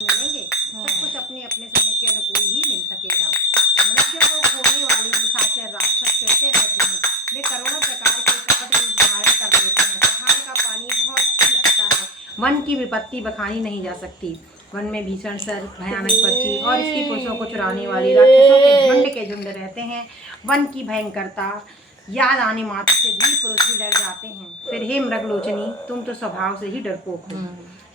मिलेंगे, सब कुछ अपने अपने समय के अनुकूल ही मिल सकेगा। मनुष्य को खोने वाले निशाचर राक्षस कैसे रहते हैं, वे करोड़ों प्रकार के कपट रूप धारण कर लेते हैं। पहाड़ का पानी बहुत लगता है, वन की विपत्ति बखानी नहीं जा सकती। वन में भीषण सर्प, भयानक पक्षी और स्त्री पुरुषों को चुराने वाले राक्षसों के झुंड रहते हैं। वन की भयंकरता याद आने मात्र से वीर पुरुष भी डर जाते हैं। फिर हे मृगलोचनी, तुम तो स्वभाव से ही डरपोक हो।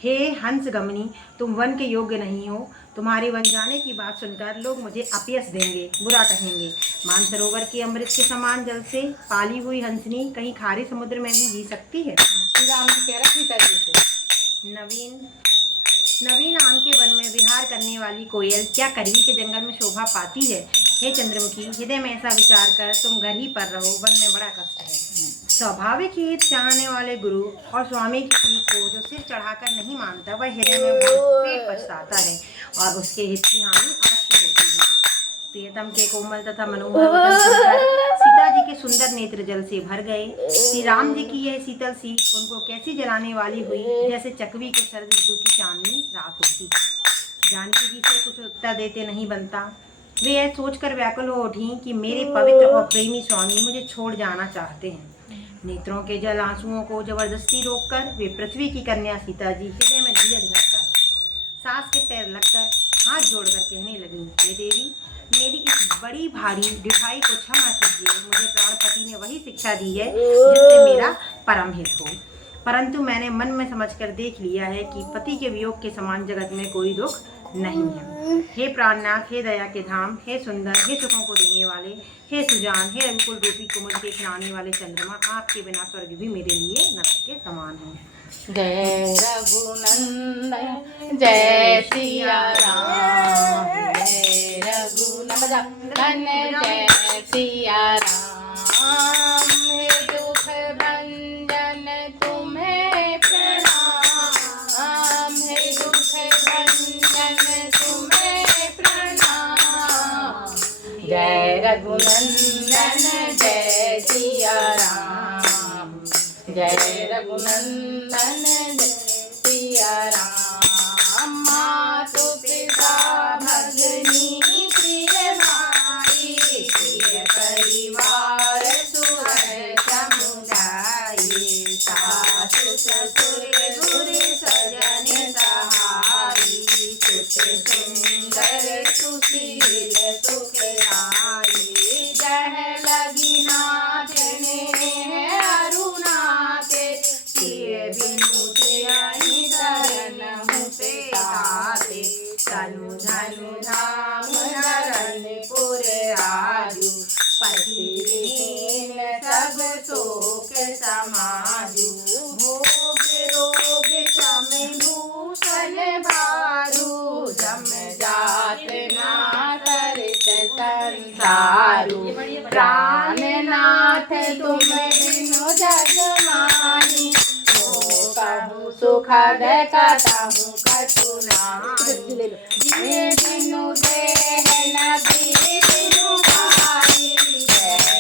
हे हंसगमनी, तुम वन के योग्य नहीं हो। तुम्हारे वन जाने की बात सुनकर लोग मुझे अपयश देंगे, बुरा कहेंगे। मानसरोवर के अमृत के समान जल से पाली हुई हंसनी कहीं खारे समुद्र में भी जी सकती है। श्री राम जी कह रहे सीता जी से, नवीन आम के वन में विहार करने वाली कोयल क्या करील के जंगल में शोभा पाती है। हे चंद्रमुखी, हृदय में ऐसा विचार कर तुम घर ही पर रहो, वन में बड़ा कष्ट है। स्वाभाविक हित चाहने वाले गुरु और स्वामी की सीख को जो सिर चढ़ाकर नहीं मानता, वह हृदय में पेट पछताता है और उसके हित की हानि अवश्य होती है। प्रियतम के कोमल तथा मनोहर वचन सुनकर सीता जी के सुंदर नेत्र जल से भर गए। श्री राम जी की यह शीतल सी उनको कैसी जलाने वाली हुई, जैसे चकवी को शरद ऋतु की चांदनी रात होती है। जानकी जी से कुछ उत्तर देते नहीं बनता। वे यह सोचकर व्याकुल हो उठी कि मेरे पवित्र और प्रेमी स्वामी मुझे छोड़ जाना चाहते हैं। नेत्रों के जल आंसुओं को जबरदस्ती रोककर वे पृथ्वी की कन्या सीता जी हृदय में धीरज धरकर सास के पैर लगकर हाथ जोड़कर कहने लगी, हे देवी, मेरी इस बड़ी भारी डिठाई को क्षमा कीजिए। मुझे प्राणपति ने वही शिक्षा दी है जिससे मेरा परम हित हो, परंतु मैंने मन में समझकर देख लिया है कि पति के वियोग के समान जगत में कोई दुख नहीं है। हे प्राणनाथ, हे दया के धाम, हे सुंदर, हे सुखों को देने वाले, हे सुजान, हे रघुकुल रूपी कुमुद के खिलाने वाले चंद्रमा, आपके बिना स्वर्ग भी मेरे लिए नरक के समान है। जय रघुनंदन जय सिया राम, जय रघुनंदन जय सिया राम। हे दुख भंजन तुम्हें प्रणाम, हे दुख भंजन तुम्हें प्रणाम। जय रघुनंदन जय सिया राम, जय रघुनंदन जय सिया राम। मातु पिता भगिनी प्रिय भाई, प्रिय परिवार सुहृद समुदाय, सासु ससुर गुर सजन सहाई, सुत सुंदर सुशील सुखदाई। जह लगी नाथ ने अरुणाते, किए बिनु तेहि शरण मुझे आते। तनु धनु धाम धरनपुर आजू, पतिहीन सब शोक समाजू। भोग रोग चम भूषण भारू, जम जात ना तरित संसारू। प्राणनाथ तुम बिनु जग माही, कहूँ सुखद कथहूँ कछु नाहि। जिए बिनु देह न दिए बिनु भाई,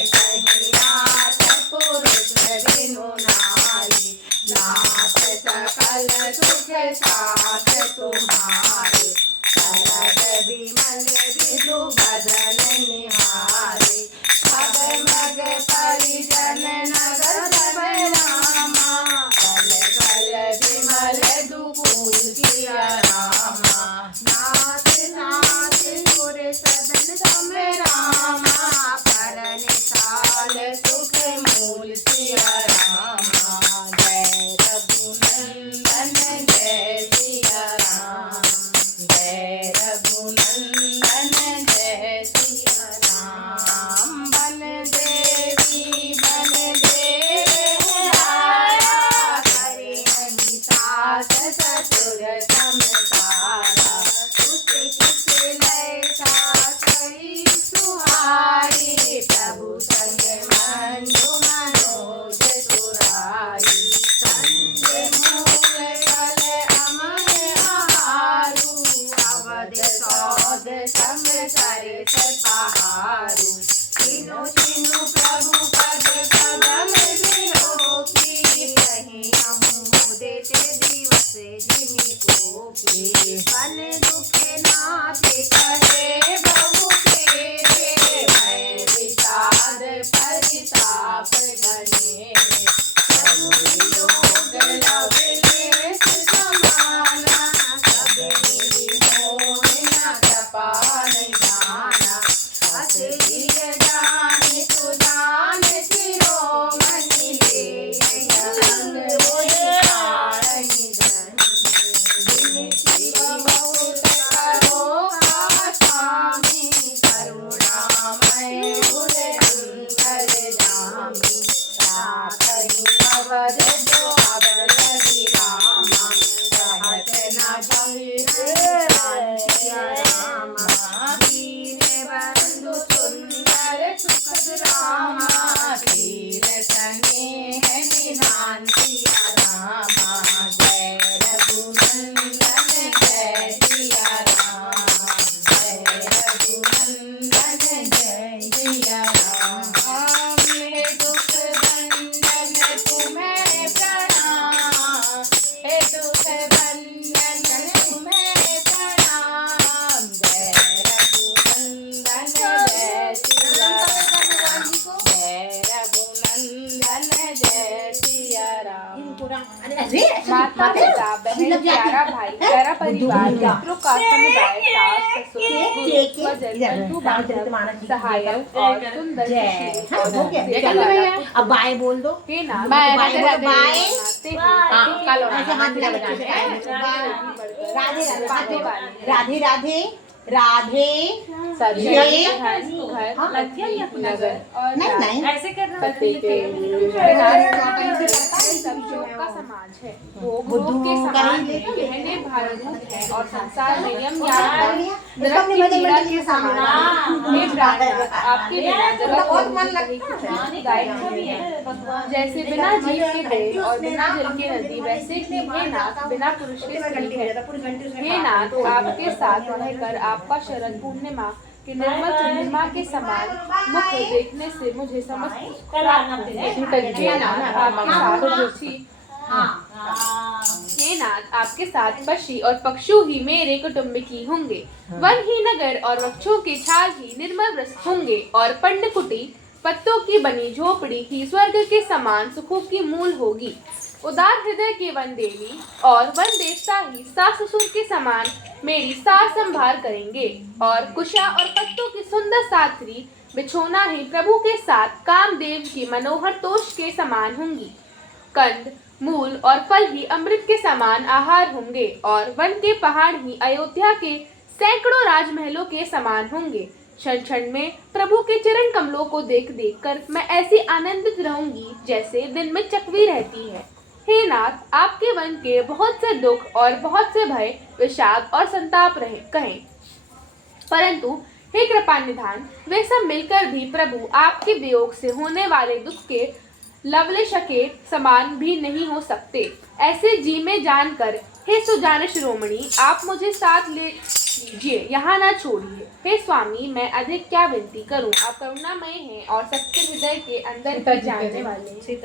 कहीं नाथ पुरुष बिनु नारी। नाथ सकल सुख साथ तुम्हारे, शरद विमल विदु बदन निहारे। खग मग परिजन नगर सब रामा, कल कल विमल दुकुल सिया रामा। नाथ नाथ सुर सदन सम रामा, परन साल सुख मूल सिया रामा। जय रघुनंदन जय सिया राम, जय रघुनंदन जय सिया राम। बन देवी बन देव आया, करे नहीं सास ससुर समसारा। उसे किस लय सासरी सुहाई, प्रभु संग मंजू मनोज सुराई। कंद मूल फल अमर आहारू, अवध सौद सम सरस पहारू। छीनु छीनु प्रभु पद कदम बिलोकी, कहीं हम देते दिवस जिमी को की, मन दुख नाथे कहे बहु तेरे, भय विषाद परिताप घने, प्रभु वियोग लवलेश समाना, सब मोह न कृपा निधाना, असे जिय जानि तु जान शिरोमणि, ले अंग मोहि तारहि धन, शिव बहुत करो आसामी, करुणामय गुण अंतर जामी, राखहि अवध जो अवध विरामा, कहत न जाहि रामा, दीन बंधु सुंदर सुखद रामा, धीर स्नेह निधान सिया रामा, जय रघुनंदन जय सिया राम, जय रघुनंदन जय सिया राम, हे दुख भंजन तुम्हें प्रणाम, हे दुख भंजन तुम्हें प्रणाम, जय रघुनंदन जय सिया राम, जय रघुनंदन जय सिया राम। माता पिता बहन प्यारा भाई प्यारा परिवार मित्रों का समुदाय सास ससुर स्वजन बंधु बांधव सहायक और सुंदर अब बाय बोल दो, के नाम बाय राधे बोलो, बाय। राधे हाथ मिला बजाना है। राधे राधे राधे सभी जय। घर नगर और नहीं ऐसे करना पते पे का समाज है, वो गुरु के समान है, कहने भारत है और संसार में यम दरख्त की पीड़ा के समान है। हे प्राणनाथ, आपके बिना जगत बहुत मन जैसे बिना जीव के देव और बिना जल के नदी, वैसे ही हे नाथ बिना पुरुष के स्त्री है। हे नाथ, आपके साथ रहकर आपका शरण पूर्णिमा कि निर्मल चंद्रमा के समान मुख देखने से मुझे समस्त हे नाथ, आपके साथ पक्षी और पक्षु ही मेरे कुटुंबिकी होंगे, वन ही नगर और वृक्षों के छाल ही निर्मल रस होंगे, और पर्णकुटी पत्तों की बनी झोपड़ी ही स्वर्ग के समान सुखों की मूल होगी। उदार हृदय के वन देवी और वन देवता ही सास ससुर के समान मेरी सार संभाल करेंगे, और कुशा और पत्तों की सुंदर साथरी बिछोना ही प्रभु के साथ कामदेव की मनोहर तोष के समान होंगी। कंद मूल और फल ही अमृत के समान आहार होंगे, और वन के पहाड़ ही अयोध्या के सैकड़ों राजमहलों के समान होंगे। क्षण क्षण में प्रभु के चरण कमलों को देख देख कर मैं ऐसी आनंदित रहूंगी जैसे दिन में चकवी रहती है। हे नाथ, आपके वन के बहुत से दुख और बहुत से भय, विषाद और संताप रहे कहें, परंतु हे कृपा निधान, वे सब मिलकर भी प्रभु आपके वियोग से होने वाले दुख के लवलेश के समान भी नहीं हो सकते। ऐसे जी में जानकर हे सुजान शिरोमणि, आप मुझे साथ ले लीजिए, यहाँ ना छोड़िए। हे स्वामी, मैं अधिक क्या विनती करूं, आप करुणामय हैं और सबके हृदय के अंदर की जानने वाले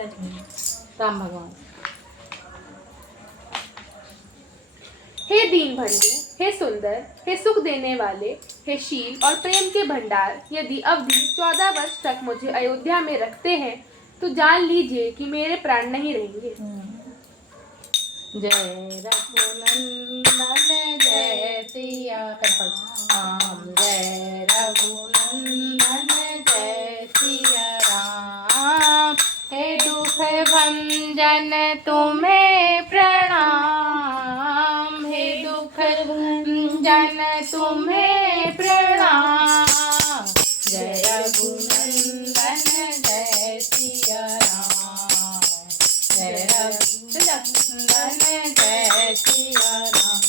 राम भगवान। हे दीन बंधु, हे सुंदर, हे सुख देने वाले, हे शील और प्रेम के भंडार, यदि अवधि 14 वर्ष तक मुझे अयोध्या में रखते हैं तो जान लीजिए कि मेरे प्राण नहीं रहेंगे। जय रघुनंदन जय सिया राम, जय रघुनंदन जय सिया राम। हे दुख भंजन तुम्हें प्रणाम, हे दुख भंजन तुम्हें प्रणाम, जय रघुनंदन जय सिया राम, जय रघुनंदन जय सिया राम।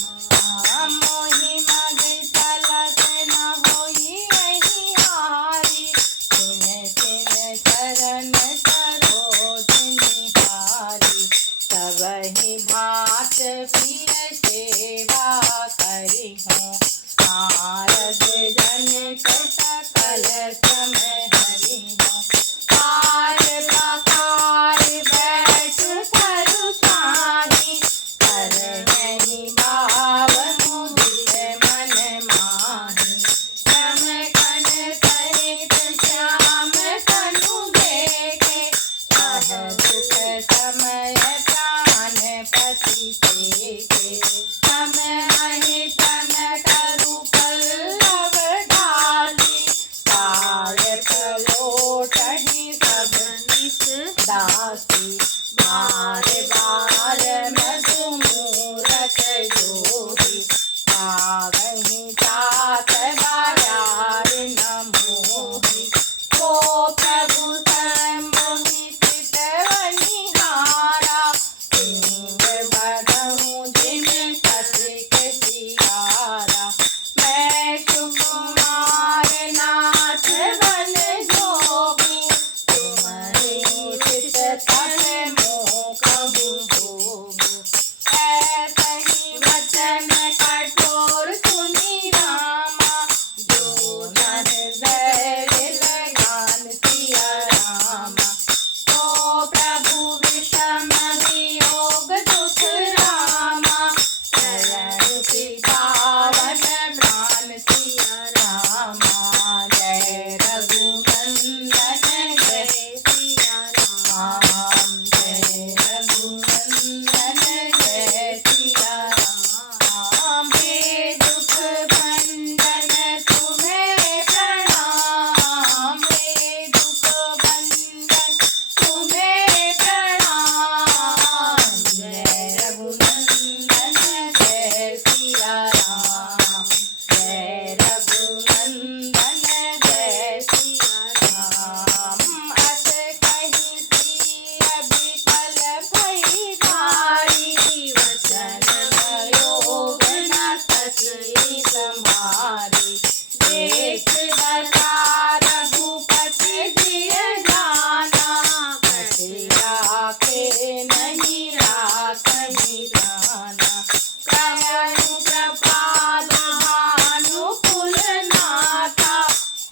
मोहि मग चलत न होई अहि हारी, सुन सिन चरण सरोज निहारी। सबहि भांत प्रिय सेवा करिहूँ, राम। जय रघुनंदन जय सिया राम। अस कहीं सिया विकल भई भारी, वचन योग न सकी सम्हारी। देख दशा रघुपति जिय जाना, कटि राखे नहीं राखहि जाना। कमनु प्रपाद भानुकुल नाथा,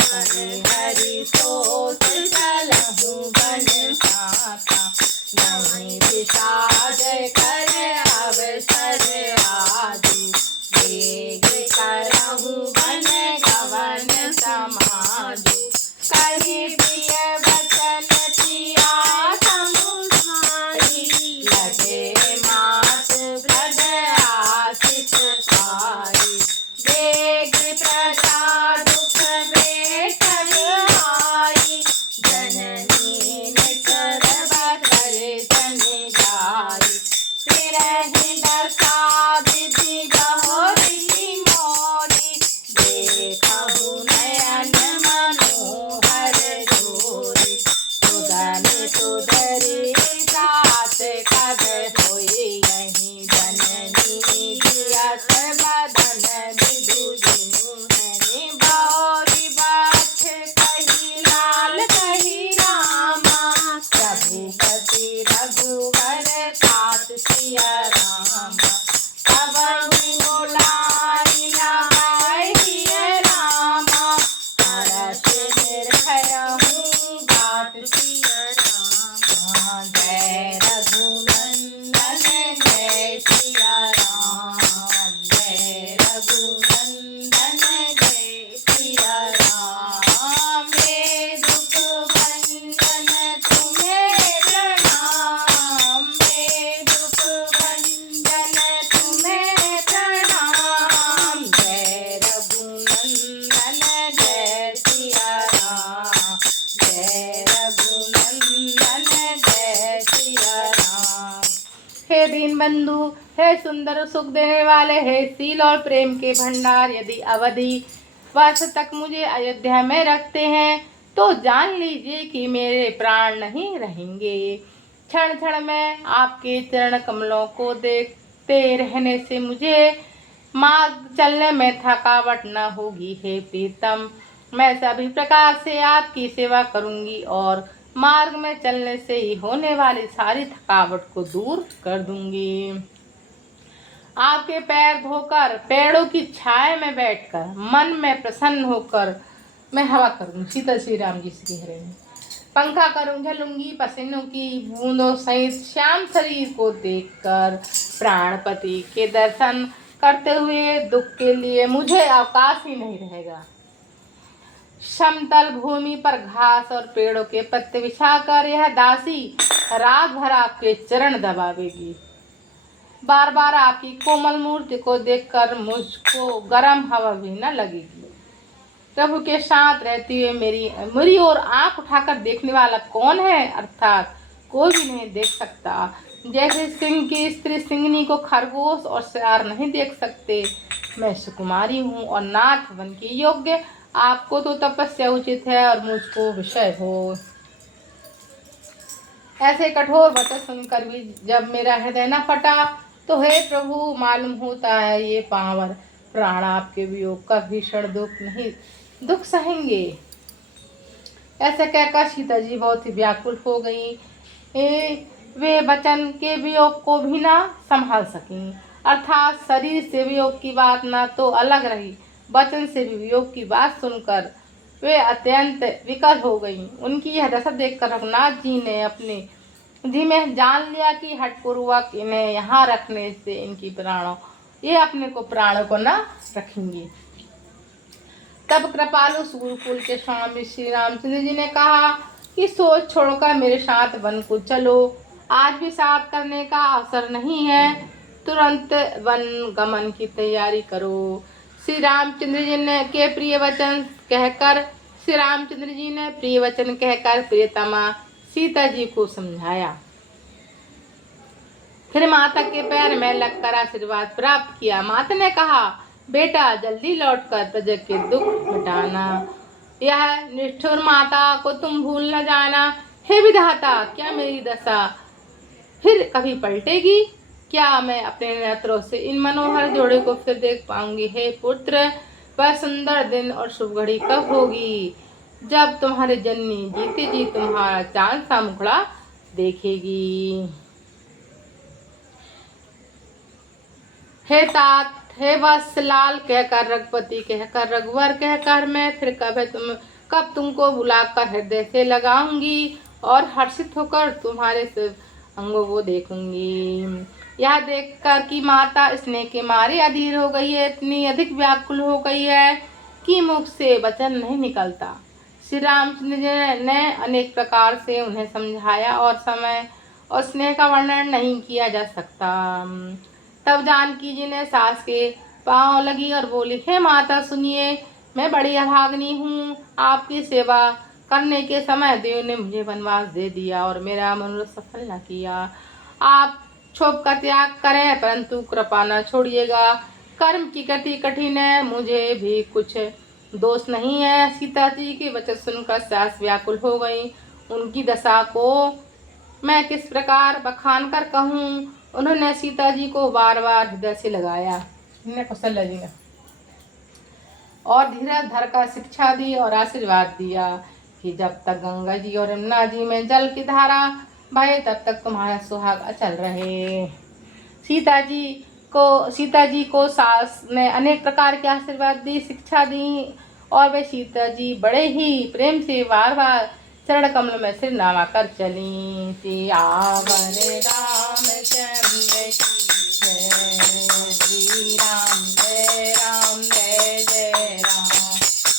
हरि सोच चलहु बन साथा। नहीं विषाद कर अवसर आजु, वेग करहु बन गवन समाजु। कहि प्रिय वचन पिया समुझाई, लगे मात ब्रज आशिष पाई। वेग प्रजा दुख बेटल आई, जननी निकर बकर जन जाई। फिरहि दशा विधि बहुरी मोरी, देखहु नयन मनोहर जोरी। सुदन सुधरी सात कद होई, यहीं जननी दियत बदन विदुषी। हरि बहुरी बछ कही लाल कही रामा, रघुपति रघुवर तात सिया रामा। अबहि मोलाई लगाई रामा, हरष निर्भयहु गात सिया रामा। जय रघुनंदन जय सिया राम। जय रघुनंदन जय सिया राम। हे दुख भंजन तुम्हें प्रणाम, हे दुख भंजन तुम्हें प्रणाम। जय रघुनंदन जय सिया राम। जय रघुनंदन जय सिया राम। हे दीनबंधु, हे सुंदर सुख देने वाले, हे शील और प्रेम के भंडार, यदि अवधि वर्ष तक मुझे अयोध्या में रखते हैं तो जान लीजिए कि मेरे प्राण नहीं रहेंगे। क्षण क्षण में आपके चरण कमलों को देखते रहने से मुझे मार्ग चलने में थकावट न होगी। हे प्रीतम, मैं सभी प्रकार से आपकी सेवा करूंगी और मार्ग में चलने से ही होने वाली सारी थकावट को दूर कर दूंगी। आपके पैर धोकर, पेड़ों की छाया में बैठकर, मन में प्रसन्न होकर मैं हवा करूंगी। सीता श्री राम जी से कह रहे हैं। पंखा करूं झलूंगी पसीनों की बूंदों सहित श्याम शरीर को देखकर। प्राणपति के दर्शन करते हुए दुख के लिए मुझे अवकाश ही नहीं रहेगा। समतल भूमि पर घास और पेड़ों के पत्ते बिछाकर यह दासी रात भर आपके चरण दबावेगी। बार बार आपकी कोमल मूर्ति को देखकर मुझको गर्म हवा भी न लगेगी। प्रभु के साथ रहती हुए मेरी ओर आंख उठाकर देखने वाला कौन है, अर्थात कोई भी नहीं देख सकता। जैसे सिंह की स्त्री सिंहनी को खरगोश और सियार नहीं देख सकते, मैं सुकुमारी हूँ और नाथ बन के योग्य। आपको तो तपस्या उचित है और मुझको विषय हो। ऐसे कठोर वचन सुनकर भी जब मेरा हृदय न फटा तो हे प्रभु, मालूम होता है ये पावर प्राण आपके वियोग का भीषण दुख सहेंगे। ऐसे कहकर सीता जी बहुत ही व्याकुल हो गई। वे वचन के वियोग को भी ना संभाल सकी, अर्थात शरीर से वियोग की बात ना तो अलग रही, वचन से भी वियोग की बात सुनकर वे अत्यंत विकल हो गईं। उनकी यह दशा देखकर रघुनाथ जी ने अपने जी में जान लिया कि हठपूर्वक इन्हें यहाँ रखने से ये अपने को प्राणों को न रखेंगी। तब कृपालु गुरुकुल के स्वामी श्री रामचंद्र जी ने कहा कि सोच छोड़कर मेरे साथ वन को चलो। आज भी साथ करने का अवसर नहीं है, तुरंत वन गमन की तैयारी करो। श्री रामचंद्र जी ने प्रिय वचन कहकर प्रियतमा सीता जी को समझाया। फिर माता के पैर में लगकर आशीर्वाद प्राप्त किया। माता ने कहा, बेटा जल्दी लौटकर प्रजा के दुख मिटाना। यह निष्ठुर माता को तुम भूल न जाना। हे विधाता, क्या मेरी दशा फिर कभी पलटेगी? क्या मैं अपने नेत्रों से इन मनोहर जोड़े को फिर देख पाऊंगी? हे पुत्र, वह सुंदर दिन और शुभ घड़ी कब होगी जब तुम्हारे जननी जीते जी तुम्हारा चांद सा मुखड़ा देखेगी? हे तात, हे वत्सलाल कहकर, रघुपति कहकर, रघुवर कहकर मैं फिर कब तुमको बुलाकर हृदय से लगाऊंगी और हर्षित होकर तुम्हारे सब अंगों को देखूंगी। यह देखकर कि माता स्नेह के मारे अधीर हो गई है, इतनी अधिक व्याकुल हो गई है कि मुख से वचन नहीं निकलता। श्री रामचंद्र जी ने अनेक प्रकार से उन्हें समझाया और समय और स्नेह का वर्णन नहीं किया जा सकता। तब जानकी जी ने सास के पांव लगी और बोली, हे माता सुनिए, मैं बड़ी अभागिनी हूँ। आपकी सेवा करने के समय देव ने मुझे वनवास दे दिया और मेरा मनोरथ सफल न किया। आप क्षोभ का त्याग करें, परंतु कृपा न छोड़िएगा। कर्म की गति कठिन है, मुझे भी कुछ दोष नहीं है। सीता जी के वचन सुनकर सास व्याकुल हो गई। उनकी दशा को मैं किस प्रकार बखान कर कहूँ। उन्होंने सीता जी को बार बार हृदय से लगाया और धीरज धर कर शिक्षा दी और आशीर्वाद दिया कि जब तक गंगा जी और यमुना जी में जल की धारा बहे तब तक तुम्हारा सुहाग अचल रहे। सीता जी को सास ने अनेक प्रकार के आशीर्वाद दी, शिक्षा दी और वे सीता जी बड़े ही प्रेम से बार बार चरण कमल में सिर नवा कर चली। सियावर रामचंद्र की जय, श्री राम जय राम जय जय राम,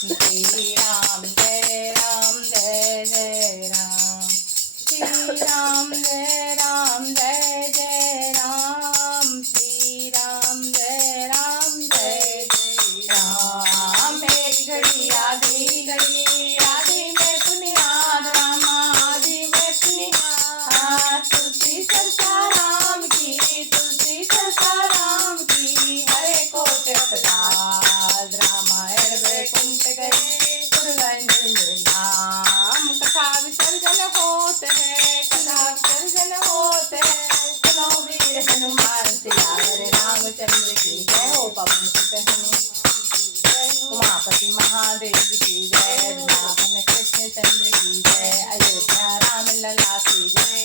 श्री राम जय राम जय जय राम, श्री राम जय राम जय जय राम, श्री राम जय राम जय जय राम। एक घड़ी आधी घड़ी आधी में पुनियाद राम, आधी में पुनियाद। तुलसी चर्चा राम की, तुलसी चर्चा राम की, हरे कोट अपराध रामायण वैकुंठ गए नाम। कथा विसर्जन होते हैं, कथा विसर्जन होते हैं। सुनो वीर हनुमान सियावर रामचंद्र की जय हो। पवन सुत हनुमान उमापति महादेव की जय, वृंदावन कृष्ण चंद्र की जय, अयोध्या राम लला की जय।